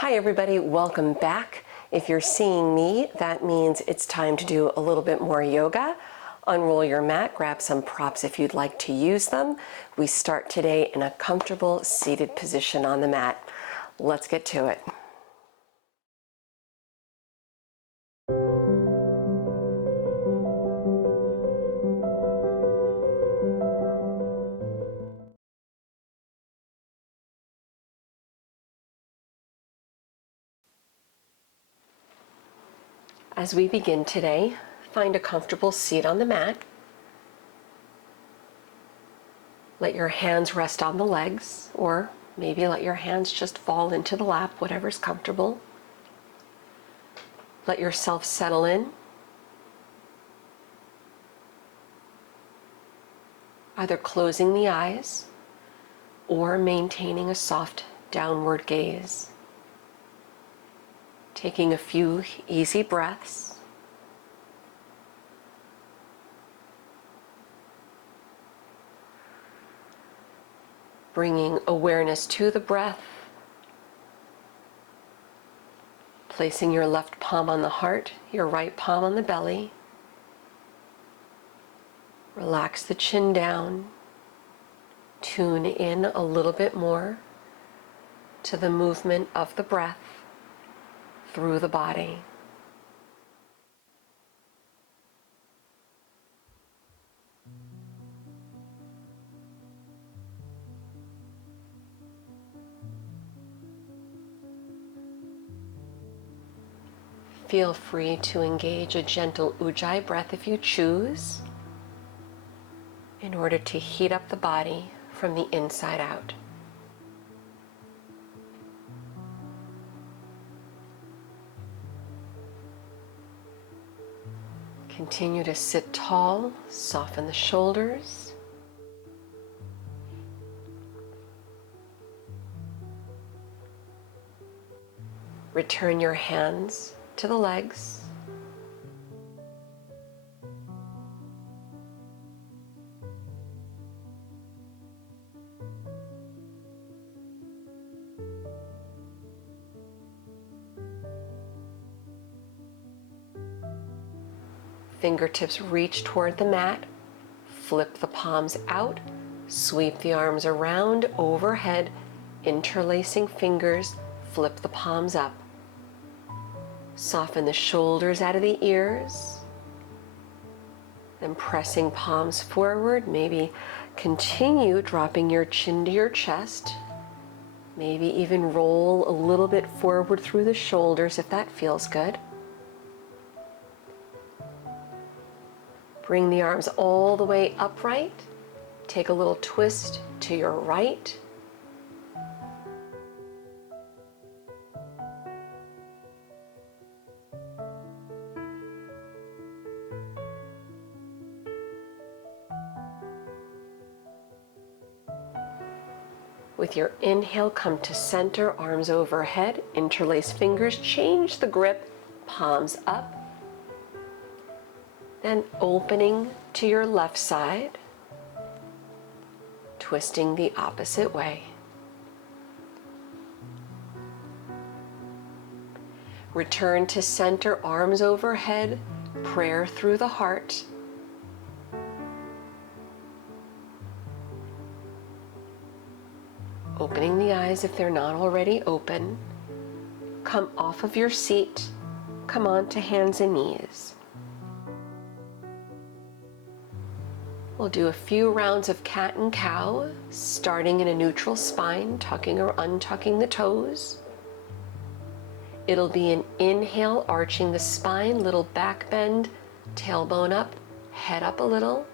Hi everybody, welcome back. If you're seeing me, that means it's time to do a little bit more yoga. Unroll your mat, grab some props if you'd like to use them. We start today in a comfortable seated position on the mat. Let's get to it. As we begin today, find a comfortable seat on the mat. Let your hands rest on the legs, or maybe let your hands just fall into the lap, whatever's comfortable. Let yourself settle in. Either closing the eyes or maintaining a soft downward gaze. Taking a few easy breaths. Bringing awareness to the breath. Placing your left palm on the heart, your right palm on the belly. Relax the chin down. Tune in a little bit more to the movement of the breath through the body. Feel free to engage a gentle ujjayi breath if you choose, in order to heat up the body from the inside out. Continue to sit tall, soften the shoulders. Return your hands to the legs. Fingertips reach toward the mat. Flip the palms out. Sweep the arms around, overhead, interlacing fingers. Flip the palms up. Soften the shoulders out of the ears. Then pressing palms forward, maybe continue dropping your chin to your chest. Maybe even roll a little bit forward through the shoulders if that feels good. Bring the arms all the way upright. Take a little twist to your right. With your inhale, come to center, arms overhead, interlace fingers, change the grip, palms up. Then opening to your left side, twisting the opposite way. Return to center, arms overhead, prayer through the heart. Opening the eyes if they're not already open. Come off of your seat. Come on to hands and knees. We'll do a few rounds of cat and cow, starting in a neutral spine, tucking or untucking the toes. It'll be an inhale, arching the spine, little back bend, tailbone up, head up a little.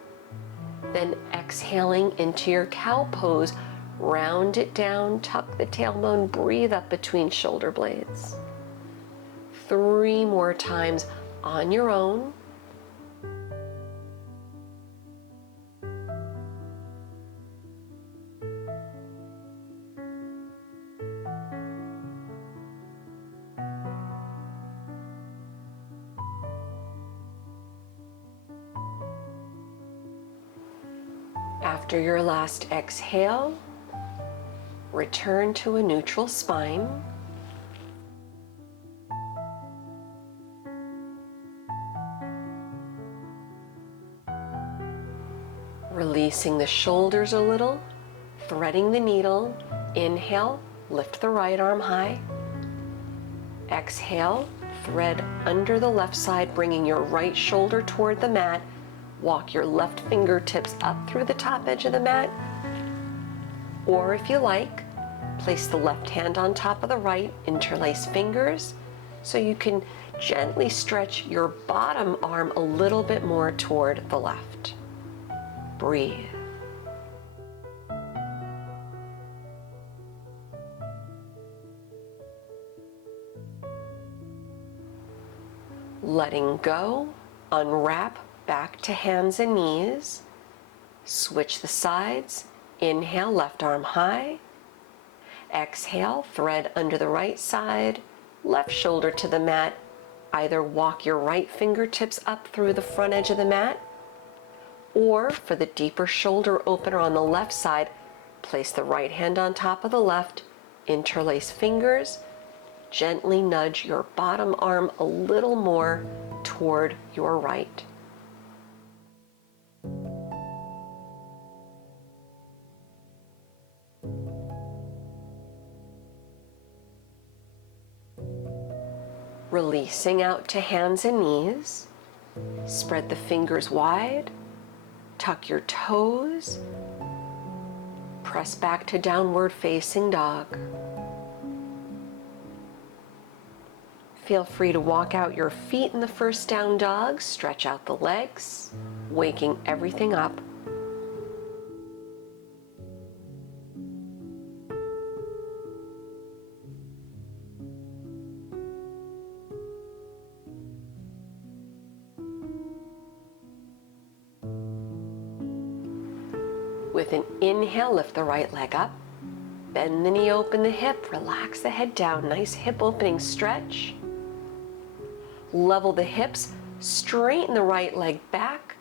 Then exhaling into your cow pose. Round it down, tuck the tailbone, breathe up between shoulder blades. 3 more times on your own. After your last exhale, return to a neutral spine. Releasing the shoulders a little, threading the needle. Inhale, lift the right arm high. Exhale, thread under the left side, bringing your right shoulder toward the mat. Walk your left fingertips up through the top edge of the mat. Or if you like, place the left hand on top of the right, interlace fingers, so you can gently stretch your bottom arm a little bit more toward the left. Breathe. Letting go, unwrap back to hands and knees. Switch the sides. Inhale, left arm high. Exhale, thread under the right side, left shoulder to the mat. Either walk your right fingertips up through the front edge of the mat, or for the deeper shoulder opener on the left side, place the right hand on top of the left, interlace fingers, gently nudge your bottom arm a little more toward your right. Releasing out to hands and knees. Spread the fingers wide. Tuck your toes. Press back to downward facing dog. Feel free to walk out your feet in the first down dog. Stretch out the legs, waking everything up. With an inhale, lift the right leg up. Bend the knee, open the hip, relax the head down. Nice hip opening stretch. Level the hips, straighten the right leg back.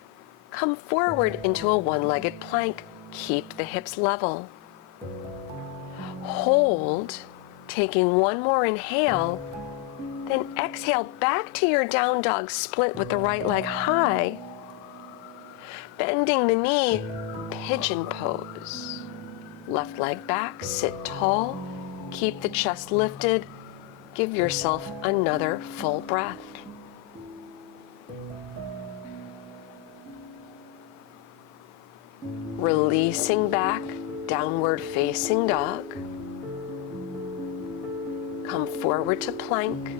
Come forward into a one-legged plank. Keep the hips level. Hold, taking one more inhale, then exhale back to your down dog split with the right leg high. Bending the knee, Pigeon Pose. Left leg back, sit tall, keep the chest lifted. Give yourself another full breath. Releasing back, downward facing dog. Come forward to plank,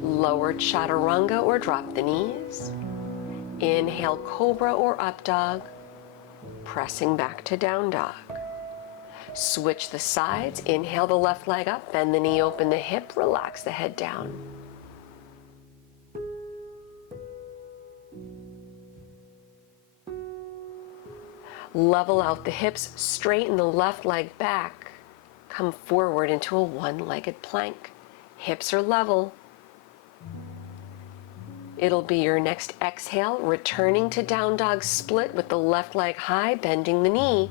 lower chaturanga or drop the knees. Inhale, cobra or up dog. Pressing back to down dog. Switch the sides. Inhale the left leg up, bend the knee, open the hip, relax the head down. Level out the hips, straighten the left leg back. Come forward into a one-legged plank. Hips are level. It'll be your next exhale, returning to down dog split with the left leg high, bending the knee.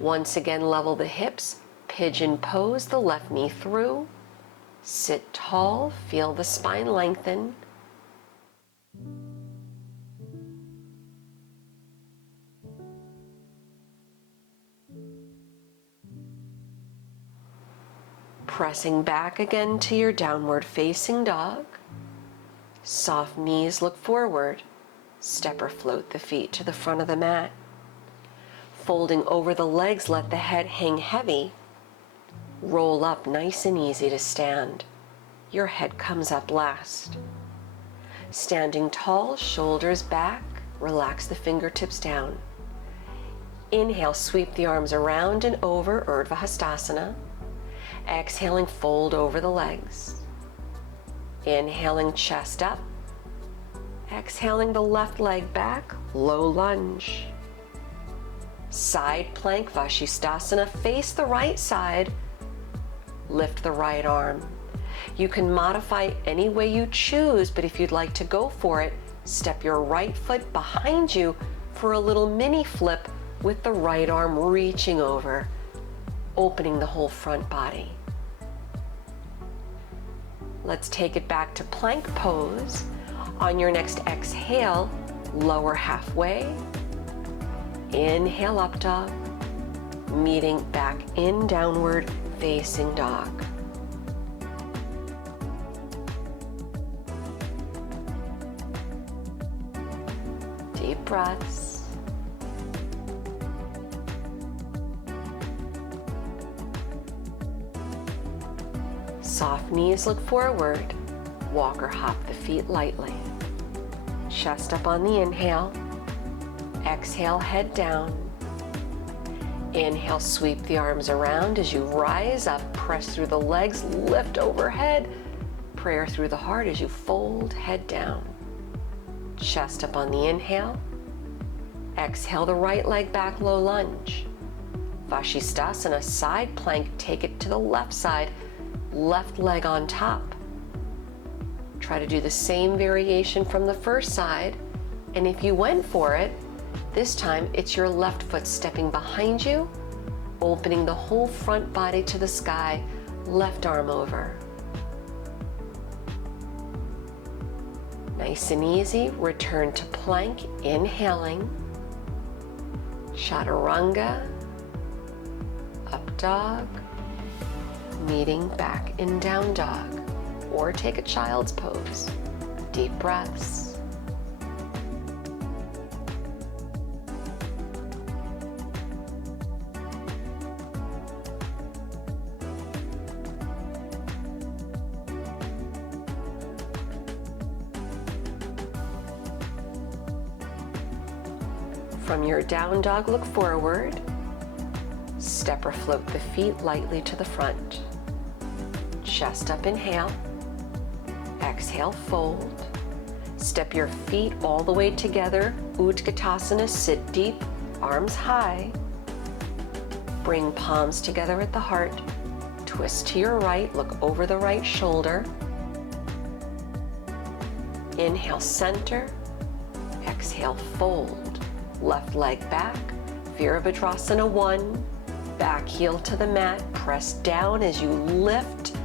Once again, level the hips, pigeon pose, the left knee through. Sit tall, feel the spine lengthen. Pressing back again to your downward facing dog. Soft knees look forward. Step or float the feet to the front of the mat. Folding over the legs, let the head hang heavy. Roll up nice and easy to stand. Your head comes up last. Standing tall, shoulders back, relax the fingertips down. Inhale, sweep the arms around and over, Urdhva Hastasana. Exhaling, fold over the legs. Inhaling, chest up. Exhaling the left leg back, low lunge. Side plank, Vashisthasana, face the right side. Lift the right arm. You can modify any way you choose, but if you'd like to go for it, step your right foot behind you for a little mini flip with the right arm reaching over, opening the whole front body. Let's take it back to plank pose. On your next exhale, lower halfway. Inhale, up dog. Meeting back in downward facing dog. Deep breaths. Soft knees look forward. Walk or hop the feet lightly. Chest up on the inhale. Exhale, head down. Inhale, sweep the arms around as you rise up, press through the legs, lift overhead. Prayer through the heart as you fold, head down. Chest up on the inhale. Exhale the right leg back, low lunge. Vashisthasana, side plank, take it to the left side, left leg on top. Try to do the same variation from the first side, and if you went for it, this time it's your left foot stepping behind you, opening the whole front body to the sky, left arm over. Nice and easy, return to plank, inhaling. Chaturanga, up dog, meeting back in down dog, or take a child's pose. Deep breaths. From your down dog, look forward. Step or float the feet lightly to the front. Chest up, inhale. Exhale, fold. Step your feet all the way together. Utkatasana, sit deep, arms high. Bring palms together at the heart. Twist to your right, look over the right shoulder. Inhale, center. Exhale, fold. Left leg back, Virabhadrasana 1, back heel to the mat, press down as you lift,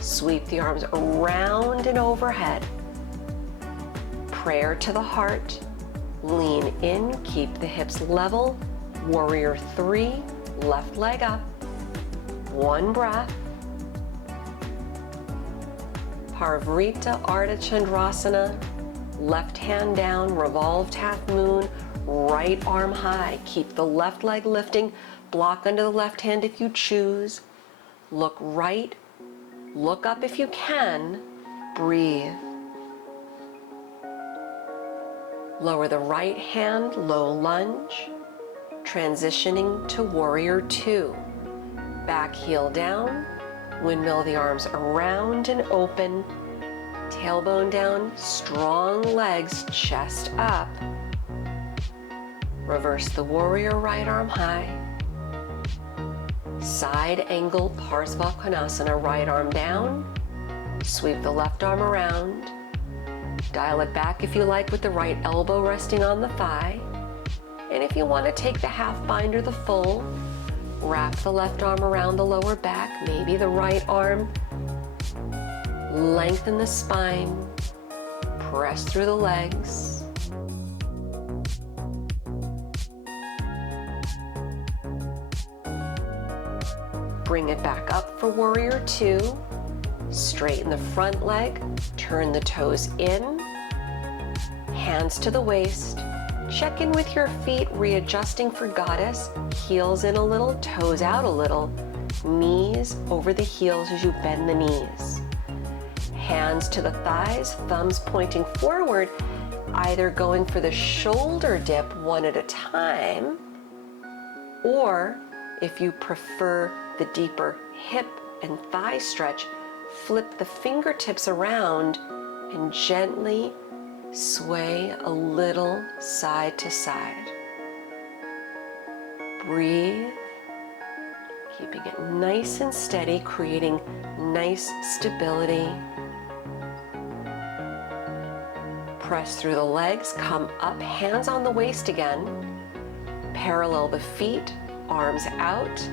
sweep the arms around and overhead. Prayer to the heart, lean in, keep the hips level, warrior 3, left leg up, 1 breath. Parivrtta Ardha Chandrasana, left hand down, revolved half moon, right arm high. Keep the left leg lifting. Block under the left hand if you choose. Look right. Look up if you can. Breathe. Lower the right hand, low lunge. Transitioning to warrior 2. Back heel down. Windmill the arms around and open. Tailbone down. Strong legs, chest up. Reverse the warrior, right arm high. Side angle Parsvakonasana, right arm down. Sweep the left arm around. Dial it back if you like with the right elbow resting on the thigh. And if you want to take the half bind or the full, wrap the left arm around the lower back, maybe the right arm. Lengthen the spine. Press through the legs. Bring it back up for warrior 2. Straighten the front leg, turn the toes in, hands to the waist. Check in with your feet, readjusting for goddess. Heels in a little, toes out a little. Knees over the heels as you bend the knees. Hands to the thighs, thumbs pointing forward, either going for the shoulder dip one at a time, or if you prefer the deeper hip and thigh stretch, flip the fingertips around and gently sway a little side to side. Breathe, keeping it nice and steady, creating nice stability. Press through the legs, come up, hands on the waist again. Parallel the feet, arms out.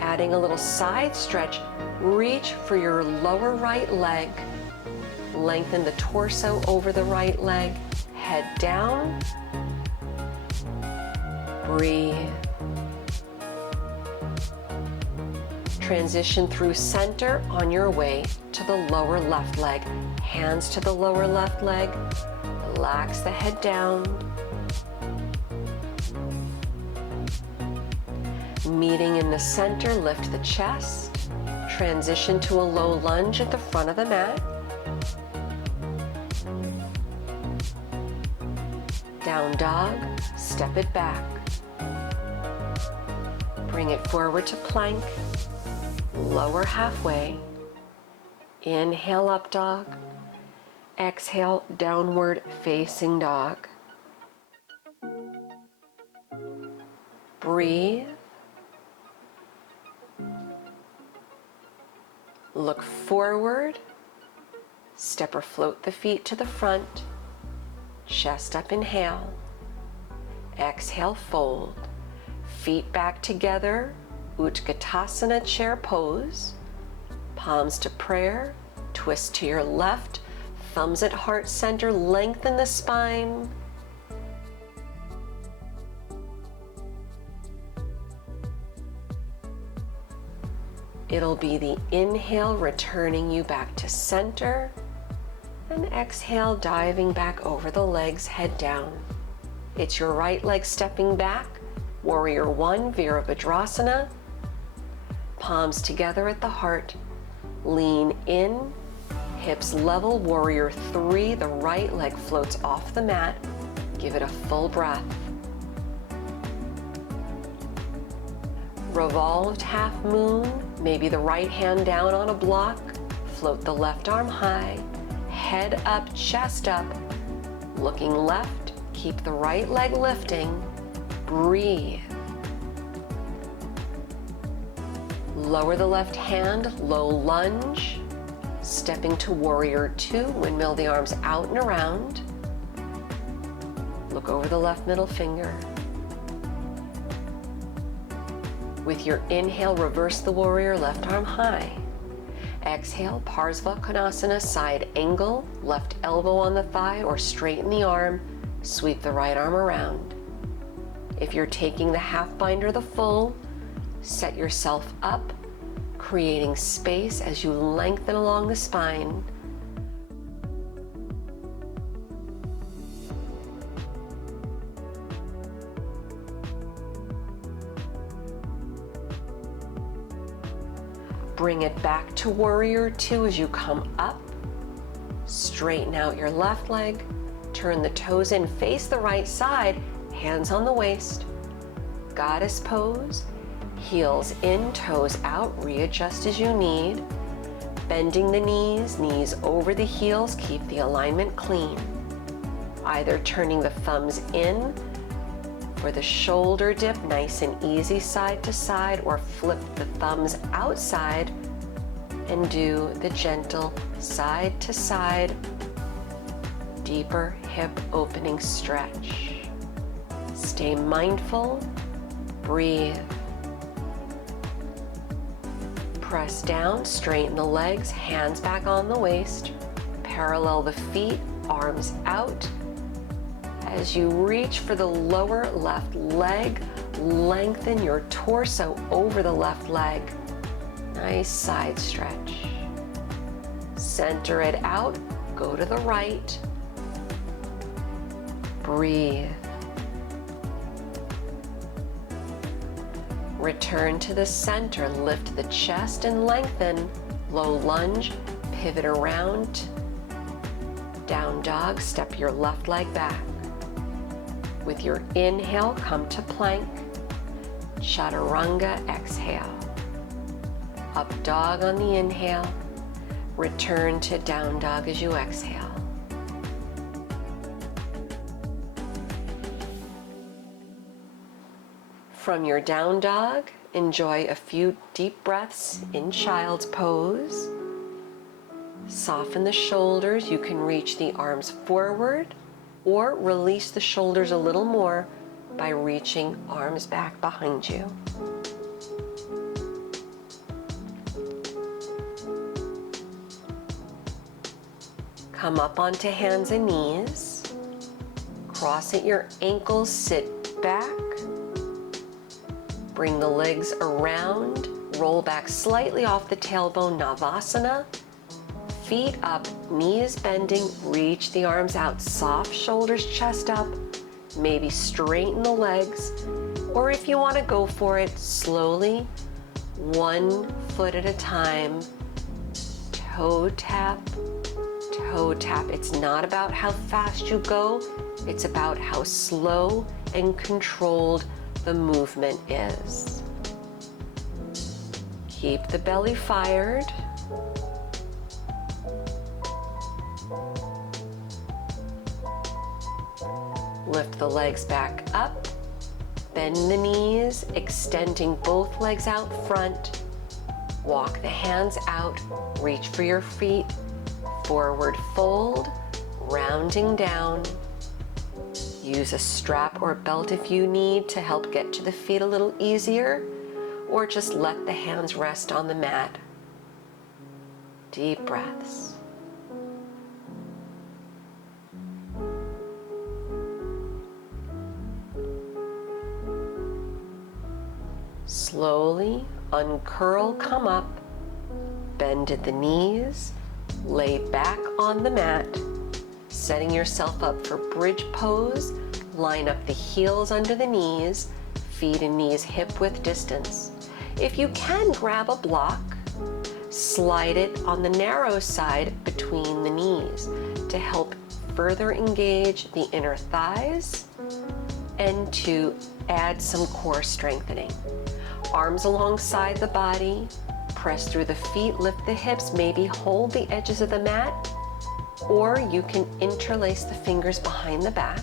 Adding a little side stretch, reach for your lower right leg. Lengthen the torso over the right leg, head down. Breathe. Transition through center on your way to the lower left leg. Hands to the lower left leg. Relax the head down. Meeting in the center, lift the chest. Transition to a low lunge at the front of the mat. Down dog, step it back. Bring it forward to plank. Lower halfway. Inhale, up dog. Exhale, downward facing dog. Breathe. Look forward. Step or float the feet to the front. Chest up, inhale. Exhale, fold. Feet back together. Utkatasana, chair pose. Palms to prayer. Twist to your left. Thumbs at heart center. Lengthen the spine. It'll be the inhale returning you back to center, and exhale diving back over the legs, head down. It's your right leg stepping back, warrior one, Virabhadrasana. Palms together at the heart, lean in, hips level, warrior three, the right leg floats off the mat. Give it a full breath. Revolved half moon, maybe the right hand down on a block, float the left arm high, head up, chest up, looking left, keep the right leg lifting, breathe. Lower the left hand, low lunge, stepping to warrior two, windmill the arms out and around. Look over the left middle finger. With your inhale, reverse the warrior, left arm high. Exhale, Parsvakonasana, side angle, left elbow on the thigh or straighten the arm, sweep the right arm around. If you're taking the half bind or the full, set yourself up, creating space as you lengthen along the spine. Bring it back to warrior two as you come up. Straighten out your left leg. Turn the toes in, face the right side, hands on the waist. Goddess pose. Heels in, toes out, readjust as you need. Bending the knees, knees over the heels, keep the alignment clean. Either turning the thumbs in for the shoulder dip, nice and easy side to side, or flip the thumbs outside and do the gentle side to side, deeper hip opening stretch. Stay mindful, breathe. Press down, straighten the legs, hands back on the waist, parallel the feet, arms out. As you reach for the lower left leg, lengthen your torso over the left leg. Nice side stretch. Center it out, go to the right. Breathe. Return to the center, lift the chest and lengthen. Low lunge, pivot around. Down dog, step your left leg back. With your inhale, come to plank. Chaturanga, exhale. Up dog on the inhale. Return to down dog as you exhale. From your down dog, enjoy a few deep breaths in child's pose. Soften the shoulders. You can reach the arms forward or release the shoulders a little more by reaching arms back behind you. Come up onto hands and knees. Cross at your ankles, sit back. Bring the legs around, roll back slightly off the tailbone, Navasana. Feet up, knees bending, reach the arms out, soft shoulders, chest up. Maybe straighten the legs, or if you want to go for it, slowly, one foot at a time, toe tap, toe tap. It's not about how fast you go, it's about how slow and controlled the movement is. Keep the belly fired. Lift the legs back up, bend the knees, extending both legs out front. Walk the hands out, reach for your feet, forward fold, rounding down. Use a strap or belt if you need to help get to the feet a little easier, or just let the hands rest on the mat. Deep breaths. Slowly uncurl, come up, bend at the knees, lay back on the mat, setting yourself up for bridge pose. Line up the heels under the knees, feet and knees hip width distance. If you can, grab a block, slide it on the narrow side between the knees to help further engage the inner thighs and to add some core strengthening. Arms alongside the body, press through the feet, lift the hips, maybe hold the edges of the mat, or you can interlace the fingers behind the back.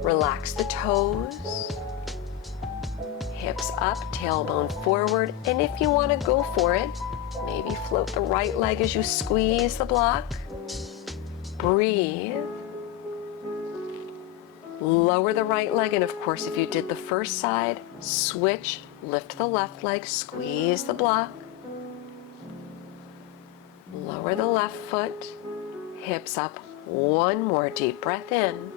Relax the toes, hips up, tailbone forward, and if you want to go for it, maybe float the right leg as you squeeze the block. Breathe. Lower the right leg, and of course, if you did the first side, switch, lift the left leg, squeeze the block. Lower the left foot, hips up. One more deep breath in.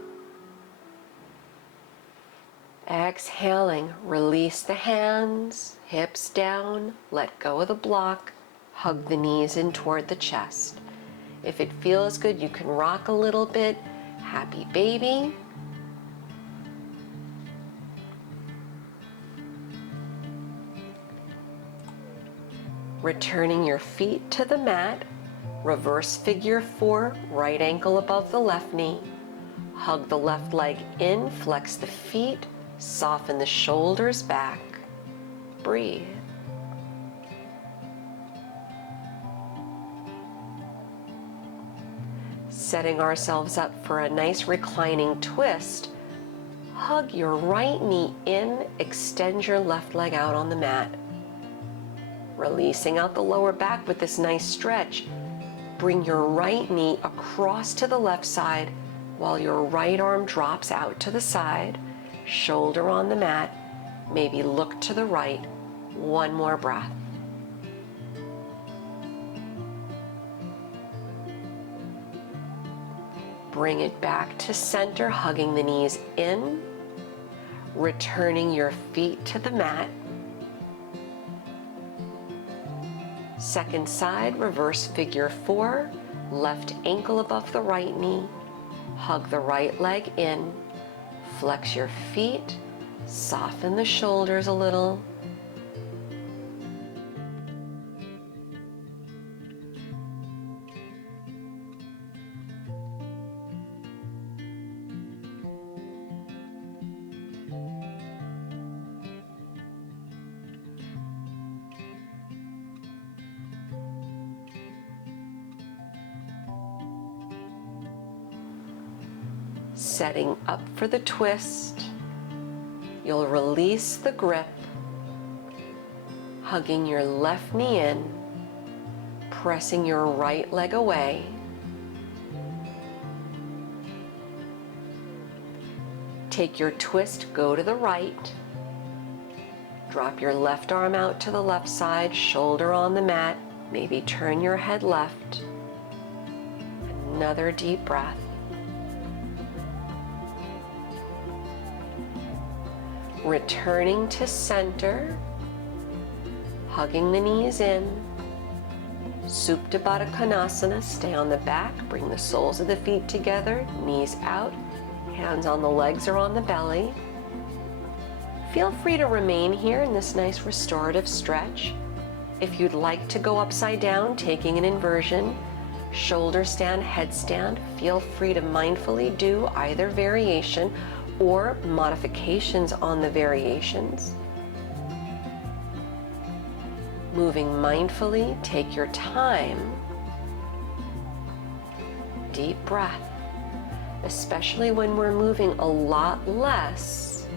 Exhaling, release the hands, hips down, let go of the block, hug the knees in toward the chest. If it feels good, you can rock a little bit. Happy baby. Returning your feet to the mat, reverse figure 4, right ankle above the left knee. Hug the left leg in, flex the feet, soften the shoulders back. Breathe. Setting ourselves up for a nice reclining twist. Hug your right knee in, extend your left leg out on the mat. Releasing out the lower back with this nice stretch. Bring your right knee across to the left side while your right arm drops out to the side, shoulder on the mat, maybe look to the right. One more breath. Bring it back to center, hugging the knees in, returning your feet to the mat. Second side, reverse figure 4, left ankle above the right knee. Hug the right leg in, flex your feet, soften the shoulders a little. Setting up for the twist, you'll release the grip, hugging your left knee in, pressing your right leg away. Take your twist, go to the right, drop your left arm out to the left side, shoulder on the mat, maybe turn your head left. Another deep breath. Returning to center, hugging the knees in. Supta Baddha Konasana, stay on the back, bring the soles of the feet together, knees out, hands on the legs or on the belly. Feel free to remain here in this nice restorative stretch. If you'd like to go upside down, taking an inversion, shoulder stand, headstand, feel free to mindfully do either variation or modifications on the variations. Moving mindfully, take your time. Deep breath. Especially when we're moving a lot less,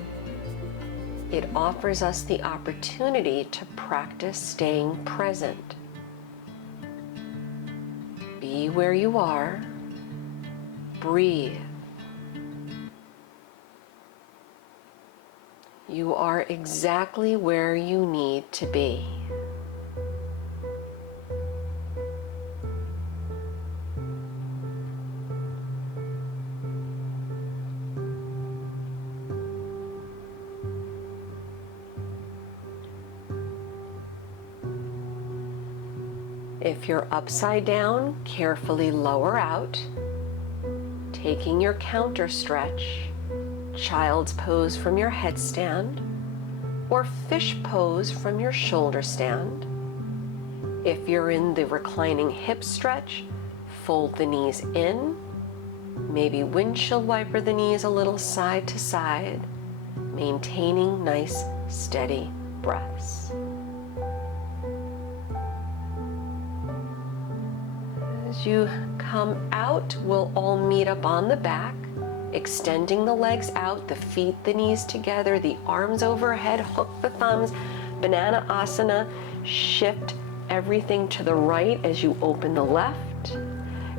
it offers us the opportunity to practice staying present. Be where you are. Breathe. You are exactly where you need to be. If you're upside down, carefully lower out, taking your counter stretch, child's pose from your headstand, or fish pose from your shoulder stand. If you're in the reclining hip stretch, fold the knees in, maybe windshield wiper the knees a little side to side, maintaining nice, steady breaths. As you come out, we'll all meet up on the back, extending the legs out, the feet, the knees together, the arms overhead, hook the thumbs, banana asana, shift everything to the right as you open the left,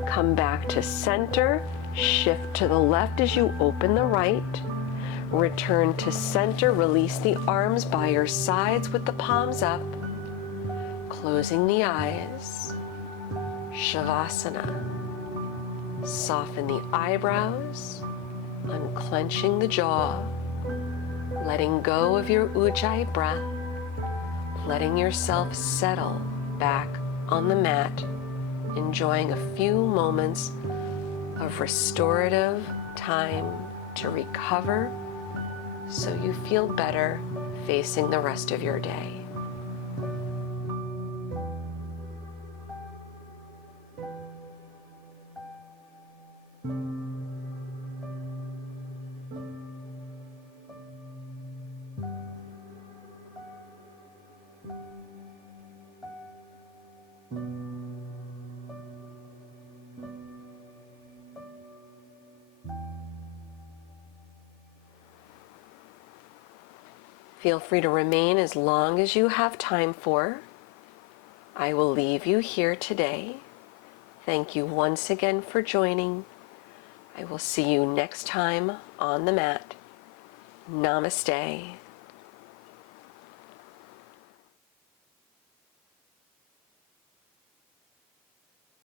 come back to center, shift to the left as you open the right, return to center, release the arms by your sides with the palms up, closing the eyes. Shavasana. Soften the eyebrows, unclenching the jaw, letting go of your ujjayi breath, letting yourself settle back on the mat, enjoying a few moments of restorative time to recover so you feel better facing the rest of your day. Feel free to remain as long as you have time for. I will leave you here today. Thank you once again for joining. I will see you next time on the mat. Namaste.